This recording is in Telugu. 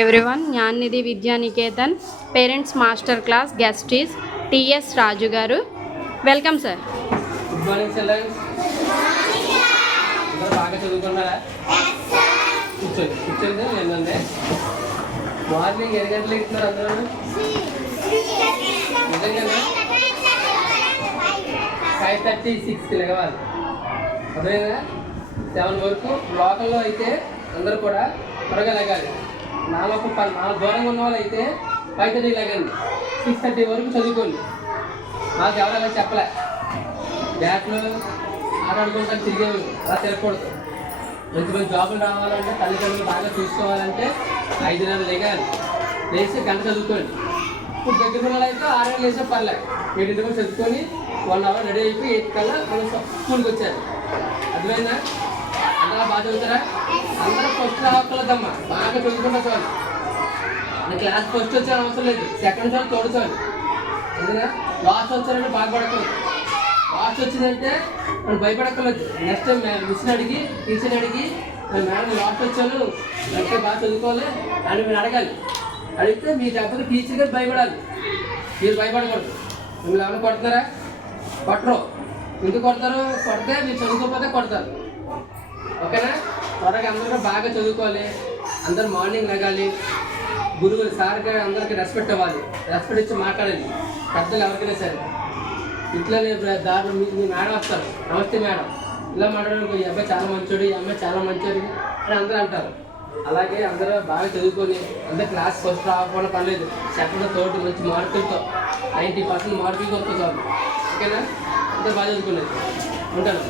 Everyone Gnananidhi Vidyaniketan parents master class guest is TS Raju garu. Welcome sir. Good morning childrens. అందరూ బాగా చదువుకున్నారా? కూర్చోండి ఏంటంటే మార్నింగ్ ఎన్ని గంటలు ఇస్తున్నారు అందరూ? నిజంగా 5:36కి లెగవాలి. అదేవిధంగా 7 వరకు లోకల్లో అయితే అందరూ కూడా త్వరగా లెగాలి. నాలుగు దూరంగా ఉన్న వాళ్ళు అయితే 5:30 లెగండి. 6:30 వరకు చదువుకోండి. మాకు ఎవరైనా చెప్పలే బ్యాట్లు ఆడాడుకుంటాను తిరిగేవాళ్ళు అలా తిరగకూడదు. మంచి మంచి జాబులు రావాలంటే తల్లిదండ్రులు బాగా చూసుకోవాలంటే 5:30 లెగాలి. లేచి గంట చదువుకోండి. ఇప్పుడు దగ్గర పిల్లలు అయితే 6 గంటలు లేచే పర్లేదు. 7 కూడా చదువుకొని 1 అవర్ రెడీ అయిపోయి 8 కల్లా మనం స్కూల్కి వచ్చారు. అర్థమైందా? అందరూ బాగా చదువుతారా? అందరూ ఫస్ట్ రావక్కర్లేదమ్మా, బాగా చదువుకుంటా చాలు. మన క్లాస్ ఫస్ట్ వచ్చే అవసరం లేదు, సెకండ్ చాలు, థర్డ్ చాలు. అందుకనే లాస్ట్ వచ్చారంటే బాధపడకూడదు. లాస్ట్ వచ్చిందంటే మనం భయపడక్కర్లేదు. నెక్స్ట్ మిస్ని అడిగి టీచర్ని అడిగి మేడం లాస్ట్ వచ్చాను అంటే బాగా చదువుకోవాలి అని మీరు అడగాలి. అడిగితే మీ దెబ్బకి టీచర్ గారు భయపడాలి, మీరు భయపడకూడదు. మిమ్మల్ని ఏమైనా కొడుతున్నారా? కొట్టరు. ఎందుకు కొడతారు? కొడితే మీరు చదువుకోకపోతే కొడతారు. ఓకేనా? త్వరగా అందరూ బాగా చదువుకోవాలి. అందరూ మార్నింగ్ లెగాలి. గురువులు సార్కి అందరికీ రెస్పెక్ట్ ఇవ్వాలి. రెస్పెక్ట్ ఇచ్చి మాట్లాడాలి. పెద్దలు ఎవరికైనా సరే ఇట్లనే దాంట్లో మీ మేడం వస్తారు, నమస్తే మేడం ఇలా మాట్లాడడానికి ఈ అబ్బాయి చాలా మంచోడు, ఈ అమ్మాయి చాలా మంచోడు అని అందరూ అంటారు. అలాగే అందరూ బాగా చదువుకొని అందరూ క్లాస్ ఫస్ట్ రాకపోవడం పర్లేదు, సెకండ్ థర్డ్ మంచి మార్కులతో 90% మార్కులతో వస్తే చాలు. ఓకేనా? అందరూ బాగా చదువుకోలేదు. ఉంటాను.